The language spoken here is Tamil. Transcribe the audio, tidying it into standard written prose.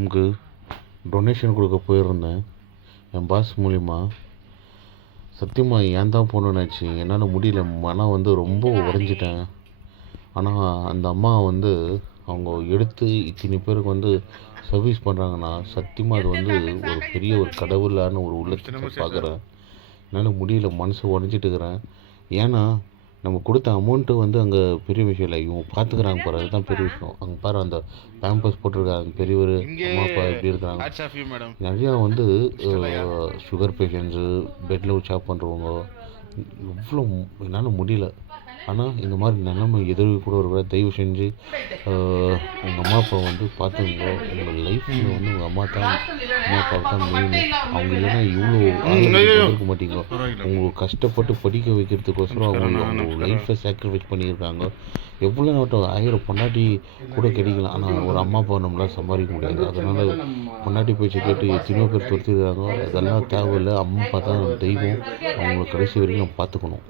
கேம்க்கு டொனேஷன் கொடுக்க போயிருந்தேன் என் பாஸ் மூலிமா. சத்தியமாக ஏன் தான் போகணுன்னாச்சு, என்னால் முடியல, மனம் வந்து ரொம்ப உடஞ்சிட்டேன். ஆனால் அந்த அம்மா வந்து அவங்க எடுத்து இத்தனை பேருக்கு வந்து சர்வீஸ் பண்ணுறாங்கன்னா சத்தியமாக அது வந்து ஒரு பெரிய ஒரு கடவுளான ஒரு உள்ளத்தை பார்க்குறேன். என்னால் முடியல, மனசு உடஞ்சிட்டு இருக்கிறேன். ஏன்னா நம்ம கொடுத்த அமௌண்ட்டு வந்து அங்கே பெரிய விஷயம் இல்லை, இவங்க பார்த்துக்கிறாங்க பாரு, அதுதான் பெரிய விஷயம். அங்கே பாரு அந்த பேம்பர்ஸ் போட்டிருக்காங்க, பெரியவர் அம்மா அப்பா எப்படி இருக்கிறாங்க. நிறையா வந்து சுகர் பேஷண்ட்ஸு, பெட்டில் உற்சாக பண்ணுறவங்க, இவ்வளோ என்னால் முடியல. ஆனால் இந்த மாதிரி நிலைமை எதிர்வு கூட இருக்கிற தயவு செஞ்சு உங்கள் அம்மா அப்பா வந்து பார்த்துங்க. உங்கள் லைஃப்பில் வந்து உங்கள் அம்மா அப்பா தான் மெயின். அவங்க இல்லைன்னா இவ்வளோ இருக்க மாட்டீங்க. உங்களுக்கு கஷ்டப்பட்டு படிக்க வைக்கிறதுக்கோசரம் அவங்க லைஃப்பை சாக்ரிஃபைஸ் பண்ணியிருக்காங்க. எவ்வளோ நாட்டம் 1000 பொண்டாட்டி கூட கிடைக்கலாம், ஆனால் ஒரு அம்மா அப்பா நம்மளால் சம்பாதிக்க முடியாது. அதனால் பொண்டாட்டி பேச்சு கேட்டு எத்தனையோ பேர் தொடுத்துருக்காங்க. அதெல்லாம் தேவையில்லை. அம்மா அப்பா தான் தெய்வம். அவங்கள கடைசி வரைக்கும் நம்ம பார்த்துக்கணும்.